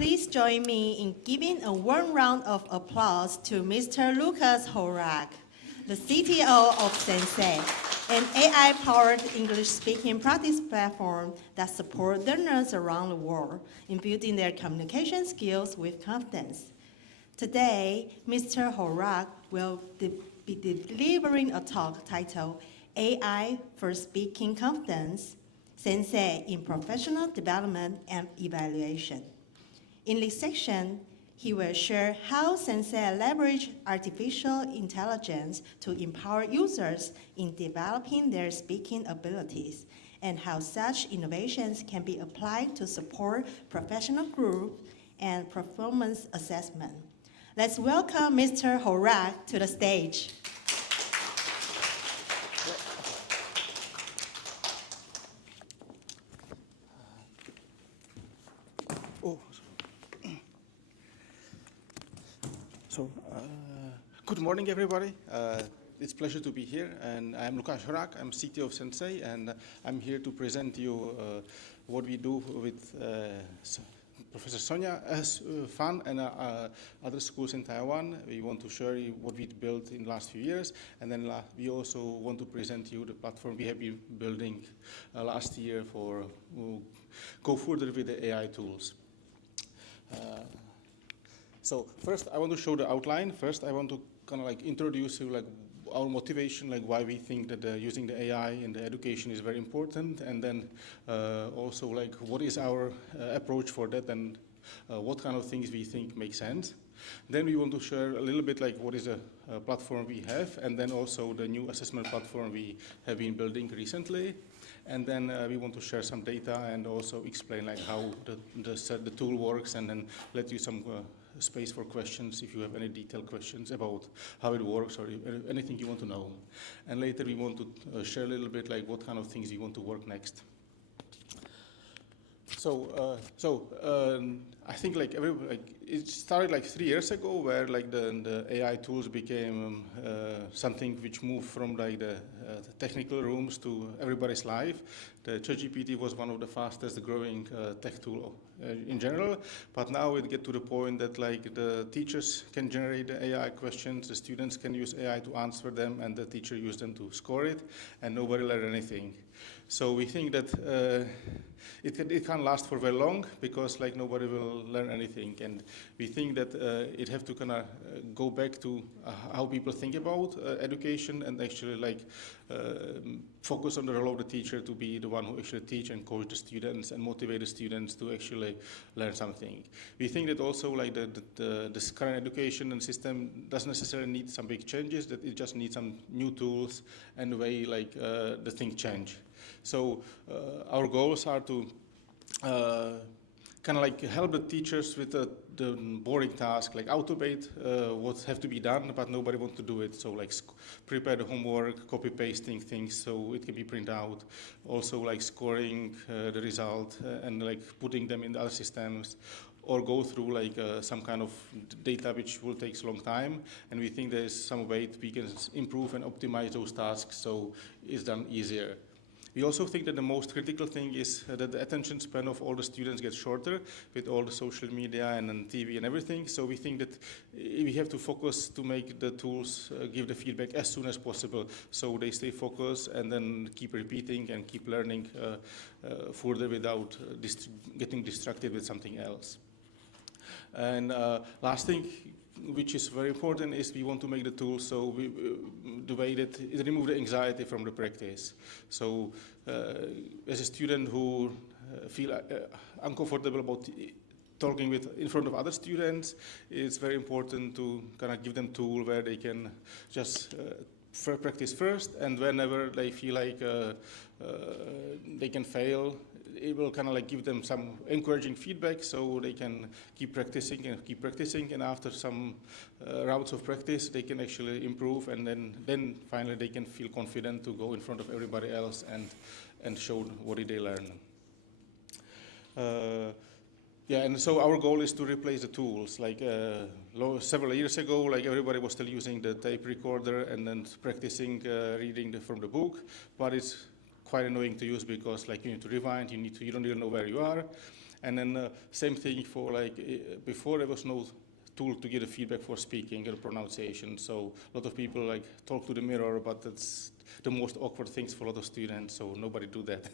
Please join me in giving a warm round of applause to Mr. Lukas Horak, the CTO of Sensay, an AI-powered English-speaking practice platform that supports learners around the world in building their communication skills with confidence. Today, Mr. Horak will be delivering a talk titled AI for Speaking Confidence, Sensay in Professional Development and Evaluation. In this section, he will share how Sensay leverages artificial intelligence to empower users in developing their speaking abilities, and how such innovations can be applied to support professional growth and performance assessment. Let's welcome Mr. Horak to the stage. Good morning, everybody. It's a pleasure to be here, and I'm Lukas Horak. I'm CTO of Sensay, and I'm here to present you what we do with Professor Sonia's fund and other schools in Taiwan. We want to share you what we built in the last few years, and then we also want to present you the platform we have been building last year for go further with the AI tools. So first, I want to show the outline. First, I want to kind of like introduce you like our motivation, like why we think that using the AI in the education is very important, and then also like what is our approach for that, and what kind of things we think make sense. Then we want to share a little bit like what is the platform we have, and then also the new assessment platform we have been building recently. And then we want to share some data and also explain like how the tool works, and then let you some space for questions if you have any detailed questions about how it works or anything you want to know. And later we want to share a little bit like what kind of things we want to work next. So I think like it started like 3 years ago, where like the AI tools became something which moved from like the technical rooms to everybody's life. The ChatGPT was one of the fastest growing tech tool in general, but now it get to the point that like the teachers can generate the AI questions, the students can use AI to answer them, and the teacher use them to score it, and nobody learn anything. So we think that it can't last for very long, because like nobody will learn anything, and we think that it have to kind of go back to how people think about education, and actually like focus on the role of the teacher to be the one who actually teach and coach the students and motivate the students to actually learn something. We think that also like this current education and system doesn't necessarily need some big changes, that it just needs some new tools and the way like the thing change. So our goals are to kind of like help the teachers with the boring task, like automate what have to be done, but nobody wants to do it. So like prepare the homework, copy pasting things so it can be printed out. Also like scoring the result and like putting them in the other systems, or go through like some kind of data which will take a long time. And we think there's some way we can improve and optimize those tasks so it's done easier. We also think that the most critical thing is that the attention span of all the students gets shorter with all the social media and then TV and everything. So we think that we have to focus to make the tools give the feedback as soon as possible, so they stay focused and then keep repeating and keep learning further without getting distracted with something else. And last thing, which is very important, is we want to make the tool so the way that it remove the anxiety from the practice. So as a student who feel uncomfortable about talking in front of other students, it's very important to kind of give them tool where they can just practice first, and whenever they feel like they can fail, it will kind of like give them some encouraging feedback so they can keep practicing, and after some rounds of practice they can actually improve, and then finally they can feel confident to go in front of everybody else and show what did they learn. Yeah, and so our goal is to replace the tools. Like several years ago, like everybody was still using the tape recorder and then practicing reading from the book, but it's quite annoying to use because like you need to rewind, you don't even know where you are. And then same thing for like, before there was no tool to get a feedback for speaking or pronunciation. So a lot of people like talk to the mirror, but it's the most awkward things for a lot of students, so nobody do that.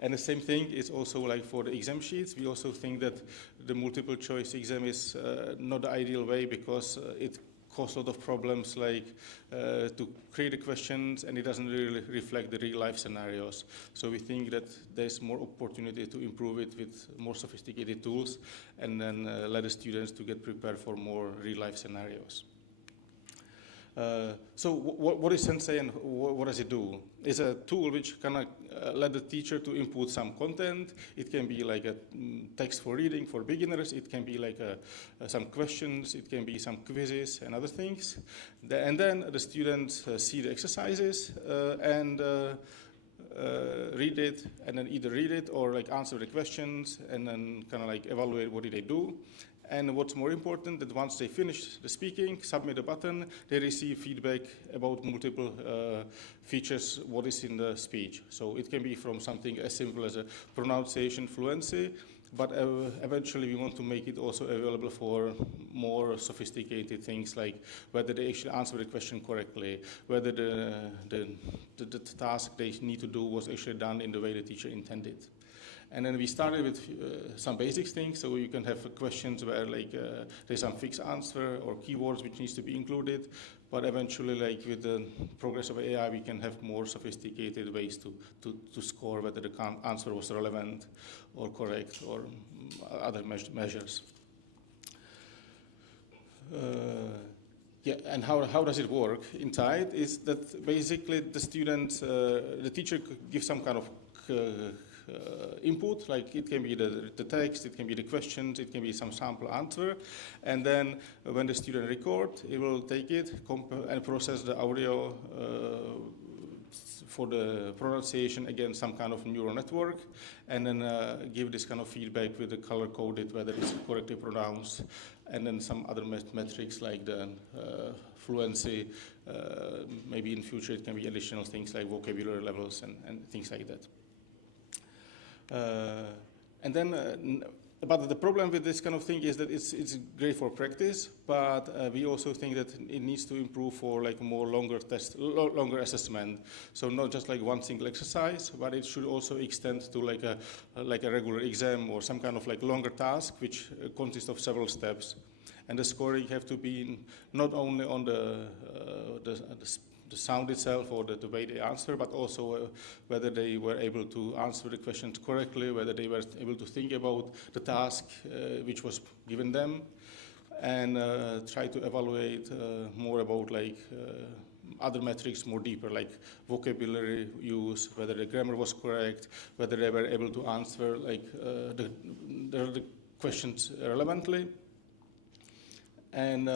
And the same thing is also like for the exam sheets. We also think that the multiple choice exam is not the ideal way because it causes a lot of problems like to create the questions and it doesn't really reflect the real life scenarios. So we think that there's more opportunity to improve it with more sophisticated tools and then let the students to get prepared for more real life scenarios. So what is Sensay and what does it do? It's a tool which can let the teacher to input some content. It can be like a text for reading for beginners. It can be like some questions. It can be some quizzes and other things. And then the students see the exercises and read it, and then either read it or like answer the questions and then kind of like evaluate what did they do. And what's more important, that once they finish the speaking, submit a button, they receive feedback about multiple features, what is in the speech. So it can be from something as simple as a pronunciation, fluency, but eventually we want to make it also available for more sophisticated things like whether they actually answer the question correctly, whether the task they need to do was actually done in the way the teacher intended. And then we started with some basic things, so you can have questions where like there's some fixed answer or keywords which needs to be included, but eventually like with the progress of AI we can have more sophisticated ways to score whether the answer was relevant or correct or other measures. Yeah, and how does it work inside is that basically the student, the teacher gives some kind of input, like it can be the text, it can be the questions, it can be some sample answer, and then when the student records, it will take it and process the audio for the pronunciation against some kind of neural network, and then give this kind of feedback with the color coded whether it's correctly pronounced, and then some other metrics like the fluency. Maybe in future it can be additional things like vocabulary levels and things like that. But the problem with this kind of thing is that it's great for practice, but we also think that it needs to improve for like more longer assessment. So not just like one single exercise, but it should also extend to like a regular exam or some kind of like longer task, which consists of several steps. And the scoring have to be not only on the sound itself or the way they answer, but also whether they were able to answer the questions correctly, whether they were able to think about the task which was given them, and try to evaluate more about like other metrics more deeper, like vocabulary use, whether the grammar was correct, whether they were able to answer like the questions relevantly, and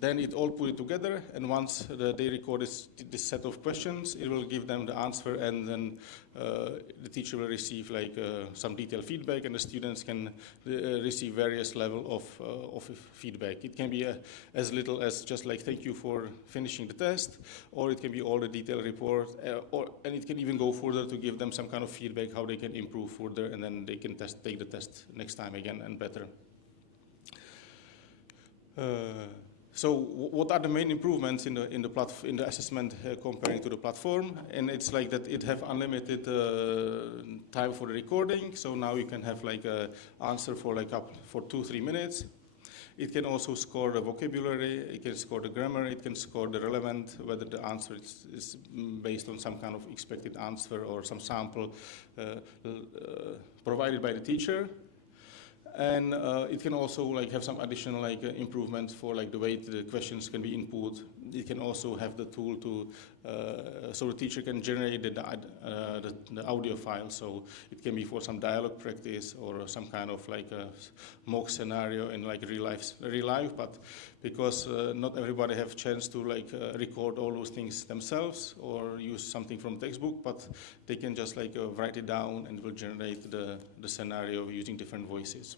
then it all put it together, and once they record this set of questions, it will give them the answer, and then the teacher will receive like some detailed feedback, and the students can receive various level of feedback. It can be as little as just like thank you for finishing the test, or it can be all the detailed report, and it can even go further to give them some kind of feedback how they can improve further, and then they can take the test next time again and better. So what are the main improvements in the assessment comparing to the platform? And it's like that it have unlimited time for the recording. So now you can have like an answer for like for 2-3 minutes. It can also score the vocabulary, it can score the grammar, it can score the relevant, whether the answer is based on some kind of expected answer or some sample provided by the teacher. And it can also like have some additional like improvements for like the way the questions can be input. It can also have the tool to so the teacher can generate the audio file. So it can be for some dialogue practice or some kind of like a mock scenario in like real life. But because not everybody have chance to like record all those things themselves or use something from textbook, but they can just like write it down and it will generate the scenario using different voices.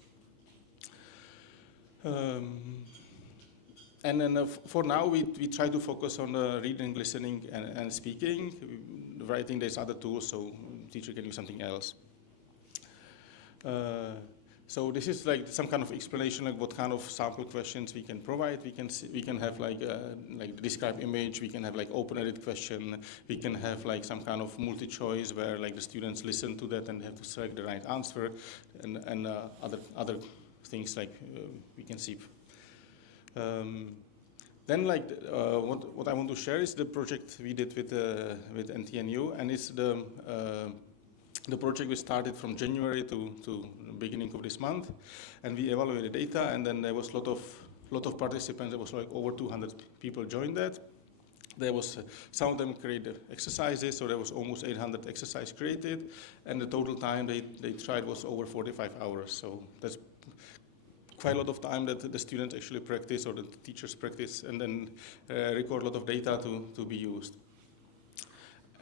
And then for now, we try to focus on reading, listening, and speaking. Writing, there's other tools, so teacher can use something else. So this is like some kind of explanation, like what kind of sample questions we can provide. We can have like describe image. We can have like open-ended question. We can have like some kind of multi-choice where like the students listen to that and have to select the right answer, and other things like we can see. Then like what I want to share is the project we did with NTNU, and it's the project we started from January to beginning of this month, and we evaluated data, and then there was a lot of participants. There was like over 200 people joined that. There was some of them created exercises, so there was almost 800 exercises created, and the total time they tried was over 45 hours. So that's quite a lot of time that the students actually practice, or the teachers practice, and then record a lot of data to be used.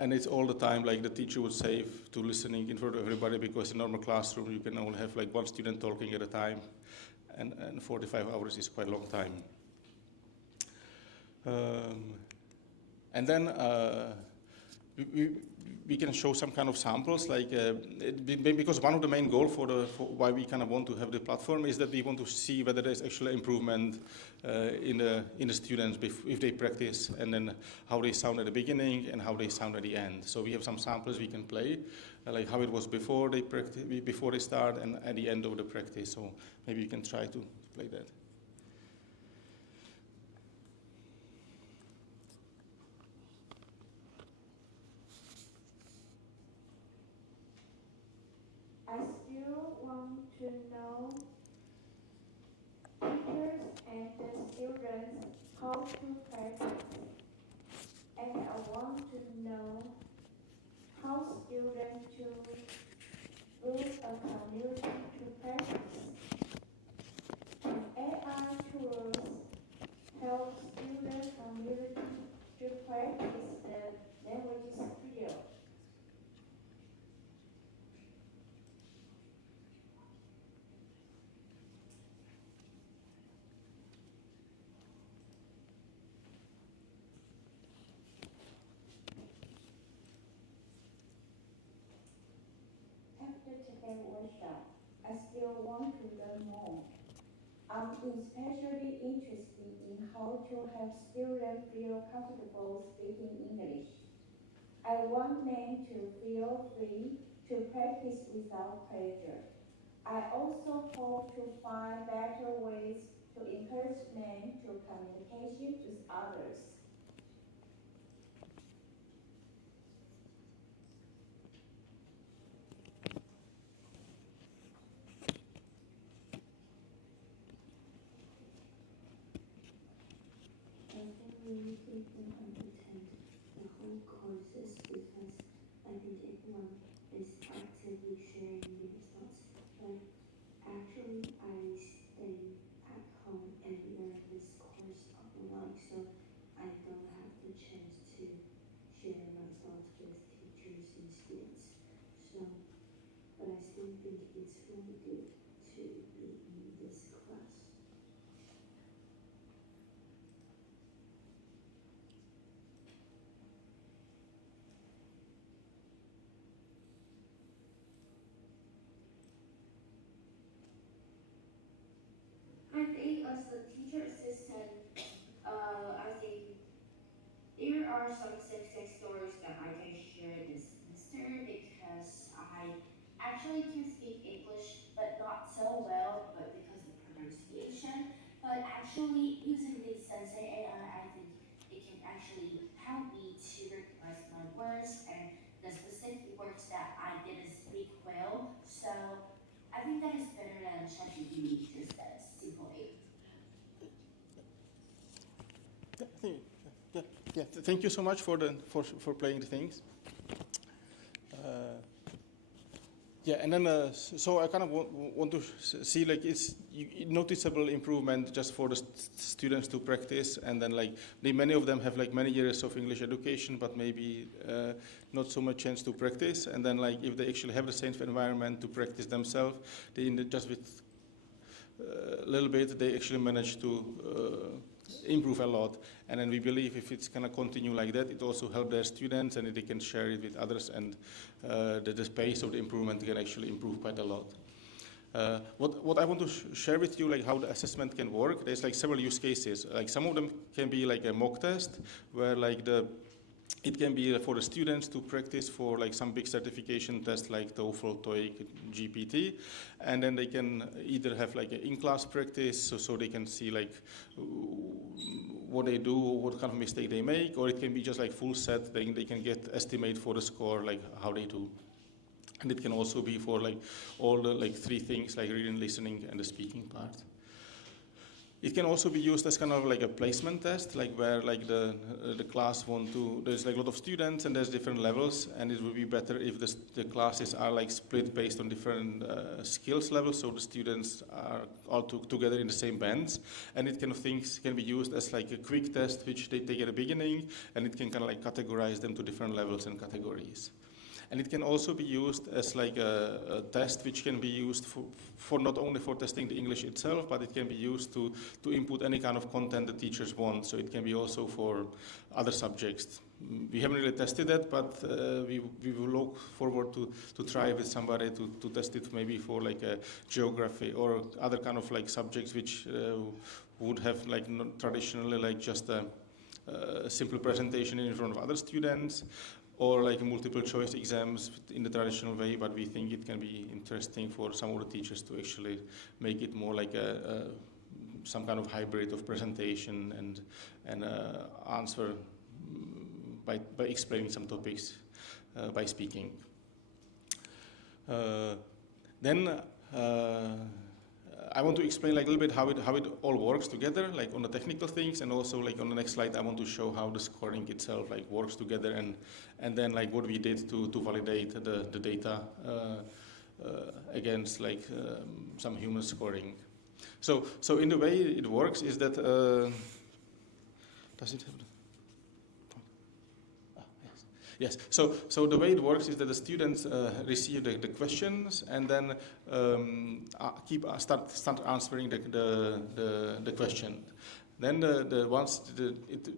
And it's all the time like the teacher would save to listening in front of everybody, because in a normal classroom you can only have like one student talking at a time, and 45 hours is quite a long time. And then we can show some kind of samples, like because one of the main goals for why we kind of want to have the platform is that we want to see whether there's actually improvement in the students if they practice, and then how they sound at the beginning and how they sound at the end. So we have some samples we can play, like how it was before they practice, before they start, and at the end of the practice. So maybe you can try to play that. I still want to know teachers and the students how to practice. And I want to know how students to build a community to practice. And AI tools help student community to practice the language skill. After today's workshop, I still want to learn more. I'm especially interested in how to help students feel comfortable speaking English. I want them to feel free to practice without pressure. I also hope to find better ways to encourage them to communication with others. I think we need to attend the whole courses, because I think everyone is actively sharing their thoughts. But actually, I stay at home and learn this course online, so I don't have the chance to share my thoughts with teachers and students. So, but I still think it's really good to be in this class. I think as the teacher assistant, I think there are some success stories that I can share this semester, because I actually can speak English, but not so well, but because of pronunciation. But actually using the Sensay AI, I think it can actually help me to recognize my words and the specific words that I didn't speak well. So I think that is better than ChatGPT, just that simply. Yeah. Thank you so much for playing the things. Yeah, and then so I kind of want to see like it's noticeable improvement just for the students to practice, and then like many of them have like many years of English education, but maybe not so much chance to practice. And then like if they actually have the same environment to practice themselves, they just with a little bit they actually manage to improve a lot. And then we believe if it's going to continue like that, it also helps their students, and they can share it with others, and the pace of the improvement can actually improve quite a lot. What I want to share with you, like how the assessment can work, there's like several use cases. Like some of them can be like a mock test, where like it can be for the students to practice for like some big certification test like TOEFL, TOEIC, GPT, and then they can either have like an in-class practice, so they can see like what they do, what kind of mistake they make, or it can be just like full set, they can get estimate for the score, like how they do. And it can also be for like all the like three things, like reading, listening, and the speaking part. It can also be used as kind of like a placement test, like where like the class there's like a lot of students and there's different levels, and it would be better if the classes are like split based on different skills levels, so the students are all together in the same bands, and it kind of things can be used as like a quick test which they take at the beginning, and it can kind of like categorize them to different levels and categories. And it can also be used as like a test which can be used for not only for testing the English itself, but it can be used to input any kind of content the teachers want. So it can be also for other subjects. We haven't really tested that, but we will look forward to try with somebody to test it maybe for like a geography or other kind of like subjects which would have like not traditionally like just a simple presentation in front of other students, or like multiple choice exams in the traditional way, but we think it can be interesting for some of the teachers to actually make it more like some kind of hybrid of presentation and answer by explaining some topics by speaking. Then I want to explain like a little bit how it all works together, like on the technical things, and also like on the next slide I want to show how the scoring itself like works together, and then like what we did to validate the data against like some human scoring. So in the way it works is that does it have the Yes. So the way it works is that the students receive the questions, and then start answering the question. Then once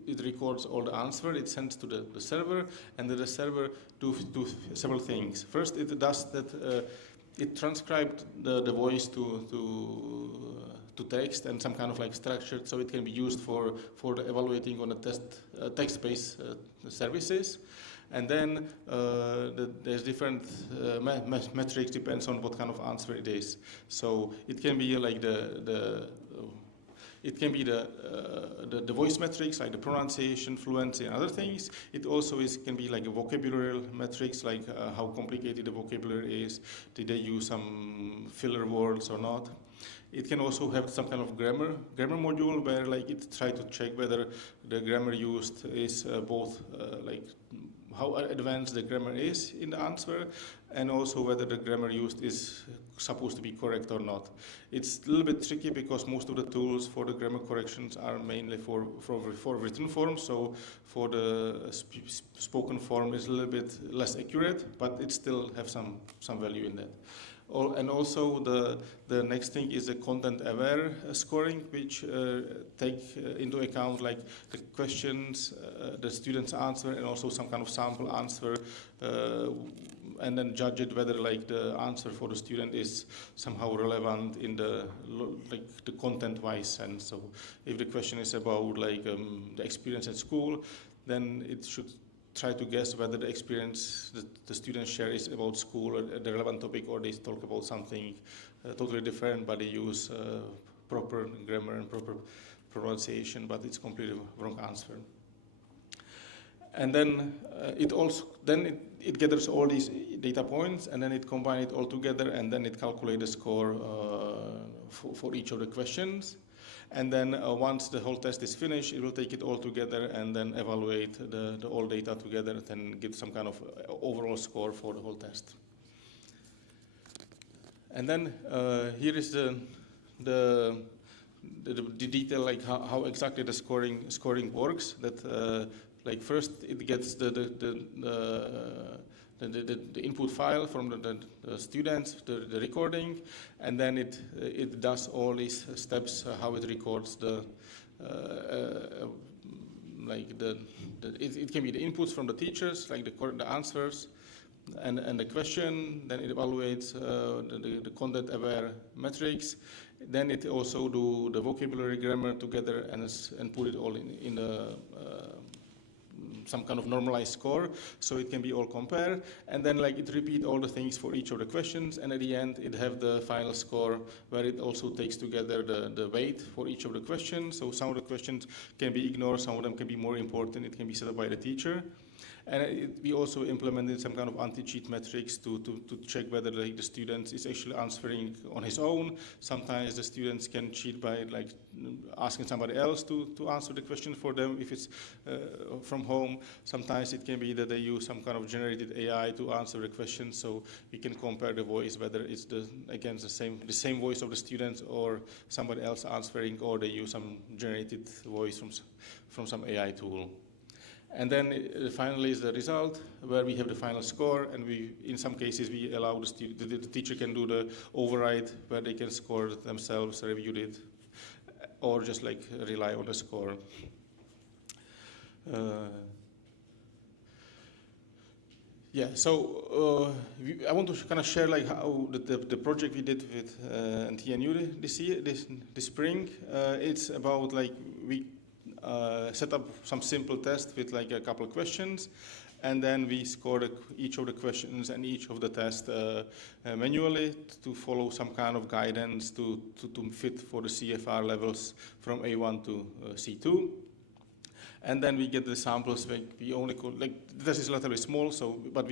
it records all the answer, it sends to the server, and then the server do several things. First, it does that. It transcribed the voice to text and some kind of like structured, so it can be used for the evaluating on the text-based services. And then there's different metrics, depends on what kind of answer it is. So it can be like the voice metrics, like the pronunciation, fluency, and other things. It also can be like a vocabulary metrics, like how complicated the vocabulary is. Did they use some filler words or not? It can also have some kind of grammar module where like it tries to check whether the grammar used is both like how advanced the grammar is in the answer, and also whether the grammar used is supposed to be correct or not. It's a little bit tricky because most of the tools for the grammar corrections are mainly for written form, so for the spoken form is a little bit less accurate, but it still have some value in that. And also the next thing is the content-aware scoring, which take into account like the questions, the student's answer, and also some kind of sample answer, and then judge it whether like the answer for the student is somehow relevant in the content-wise sense. So if the question is about like the experience at school, then it should try to guess whether the experience that the students share is about school or the relevant topic, or they talk about something totally different, but they use proper grammar and proper pronunciation, but it's completely wrong answer. And then it gathers all these data points, and then it combines it all together, and then it calculates the score for each of the questions. And then once the whole test is finished, it will take it all together and then evaluate the all data together and give some kind of overall score for the whole test. And then here is the detail, like how exactly the scoring works. That like first it gets the input file from the students, the recording, and then it does all these steps, how it records it can be the inputs from the teachers, like the answers, and the question, then it evaluates the content-aware metrics. Then it also do the vocabulary, grammar together and put it all in some kind of normalized score, so it can be all compared. And then like it repeat all the things for each of the questions, and at the end it have the final score where it also takes together the weight for each of the questions. So some of the questions can be ignored, some of them can be more important, it can be set up by the teacher. And we also implemented some kind of anti-cheat metrics to check whether the student is actually answering on his own. Sometimes the students can cheat by like asking somebody else to answer the question for them if it's from home. Sometimes it can be that they use some kind of generated AI to answer the question, so we can compare the voice, whether it's the same voice of the student or somebody else answering, or they use some generated voice from some AI tool. And then finally is the result, where we have the final score, and in some cases we allow the teacher can do the override, where they can score themselves, review it, or just like rely on the score. I want to kind of share like how the project we did with NTNU this spring. It's about like we set up some simple tests with like a couple of questions, and then we scored each of the questions and each of the tests manually to follow some kind of guidance to fit for the CFR levels from A1 to C2. And then we get the samples. We only could, like, this is relatively small, but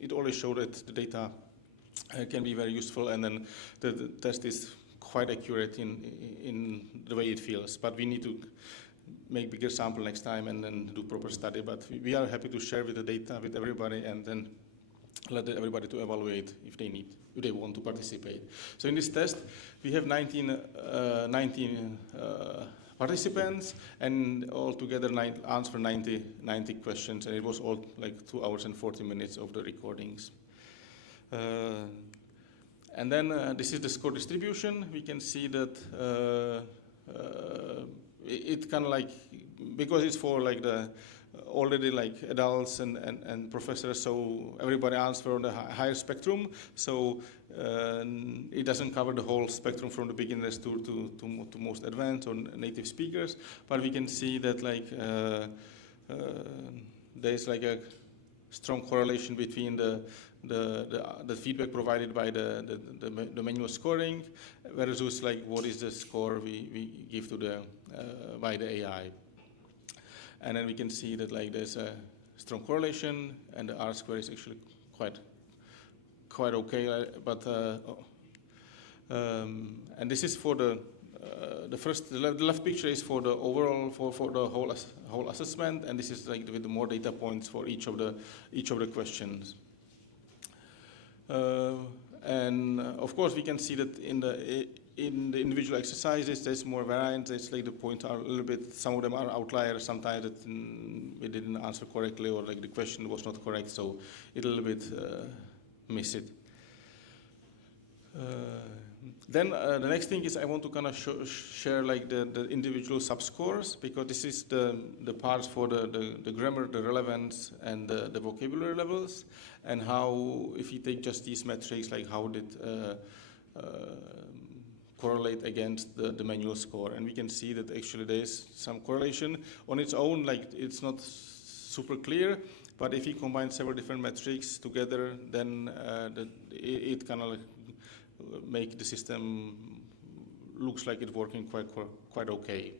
it always showed that the data can be very useful, and then the test is quite accurate in the way it feels. But we need to make bigger sample next time and then do proper study. But we are happy to share with the data with everybody, and then let everybody to evaluate if they want to participate. So in this test, we have 19 participants, and altogether answer 90 questions, and it was all like 2 hours and 40 minutes of the recordings. And then this is the score distribution. We can see that it kind of like, because it's for like the already like adults and professors, so everybody answer on the higher spectrum. So it doesn't cover the whole spectrum from the beginners to most advanced or native speakers. But we can see that like there's like a strong correlation between the feedback provided by the manual scoring versus like what is the score we give to the by the AI. And then we can see that like there's a strong correlation, and the R square is actually quite okay. But and this is for the left picture is for the overall for the whole assessment, and this is like with the more data points for each of the questions. And of course, we can see that in the individual exercises, there's more variance. It's like the points are a little bit, some of them are outliers. Sometimes we didn't answer correctly, or like the question was not correct, so it a little bit miss it. Then the next thing is I want to kind of share like the individual subscores, because this is the parts for the grammar, the relevance, and the vocabulary levels, and how, if you take just these metrics, like how did correlate against the manual score. And we can see that actually there is some correlation on its own, like it's not super clear, but if you combine several different metrics together, then it kind of make the system looks like it's working quite okay.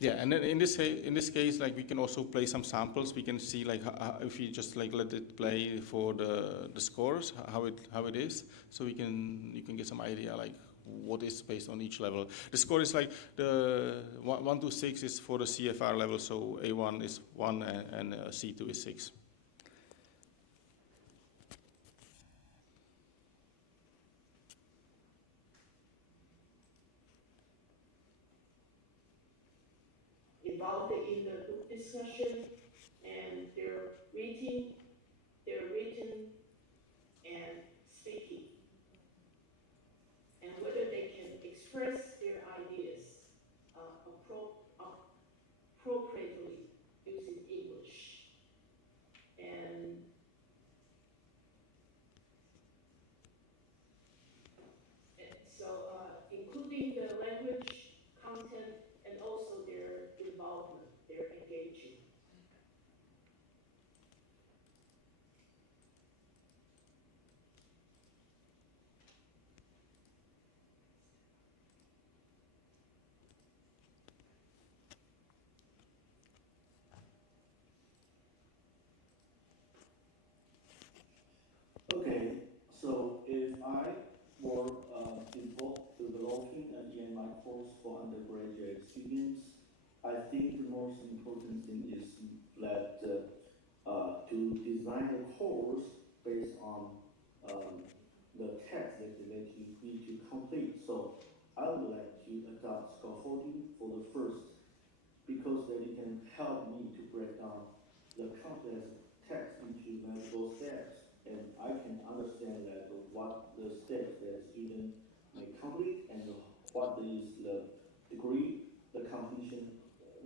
Yeah, and then in this case, like we can also play some samples. We can see like how, if you just like let it play for the scores, how it is. So you can get some idea like what is based on each level. The score is like the 1 to 6 is for the CFR level, so A1 is 1 and C2 is 6. Involved in the group discussion, and their written and speaking, and whether they can express their ideas appropriately think the most important thing is that to design a course based on the text that you need to complete. So I would like to adopt scaffolding for the first, because then it can help me to break down the complex text into manageable steps, and I can understand that what the steps that student may complete and what is the degree, the completion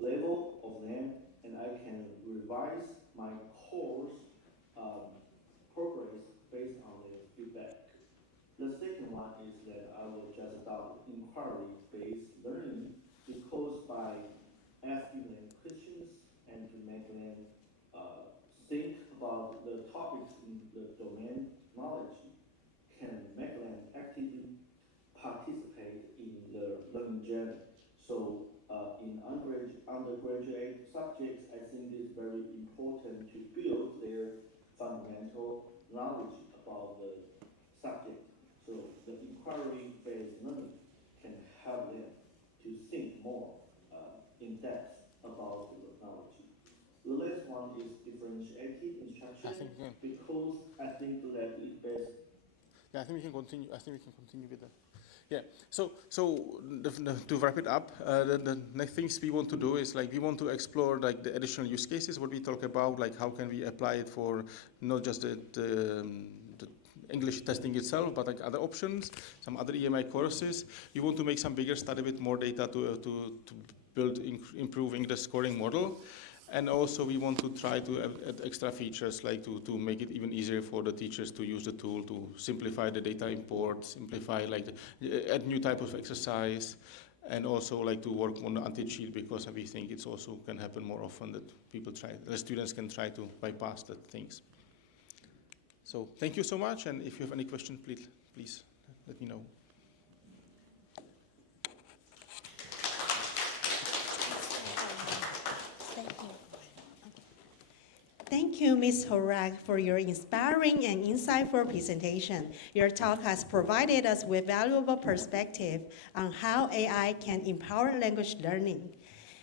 level of them, and I can revise my course progress based on their feedback. The second one is that I will just adopt inquiry-based learning, because by asking them questions and to make them think about the topics in the domain knowledge can make them actively participate in the learning journey. So in undergraduate subjects, I think it's very important to build their fundamental knowledge about the subject. So the inquiry-based learning can help them to think more in depth about the knowledge. The last one is differentiated instruction, because I think that it best. Yeah, I think we can continue. I think we can continue with that. Yeah. So to wrap it up, the next things we want to do is like we want to explore like the additional use cases. What we talk about, like how can we apply it for not just the English testing itself, but like other options, some other EMI courses. We want to make some bigger study with more data to build improving the scoring model. And also we want to try to add extra features, like to make it even easier for the teachers to use the tool, to simplify the data import, simplify like add new type of exercise, and also like to work on the anti-cheat, because we think it's also can happen more often that the students can try to bypass the things. So thank you so much, and if you have any questions, please let me know. Thank you, Ms. Horak, for your inspiring and insightful presentation. Your talk has provided us with valuable perspective on how AI can empower language learning.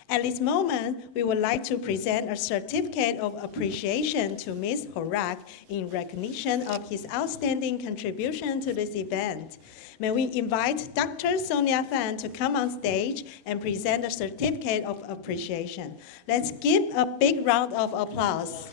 At this moment, we would like to present a certificate of appreciation to Ms. Horak in recognition of his outstanding contribution to this event. May we invite Dr. Sonia Fan to come on stage and present a certificate of appreciation. Let's give a big round of applause.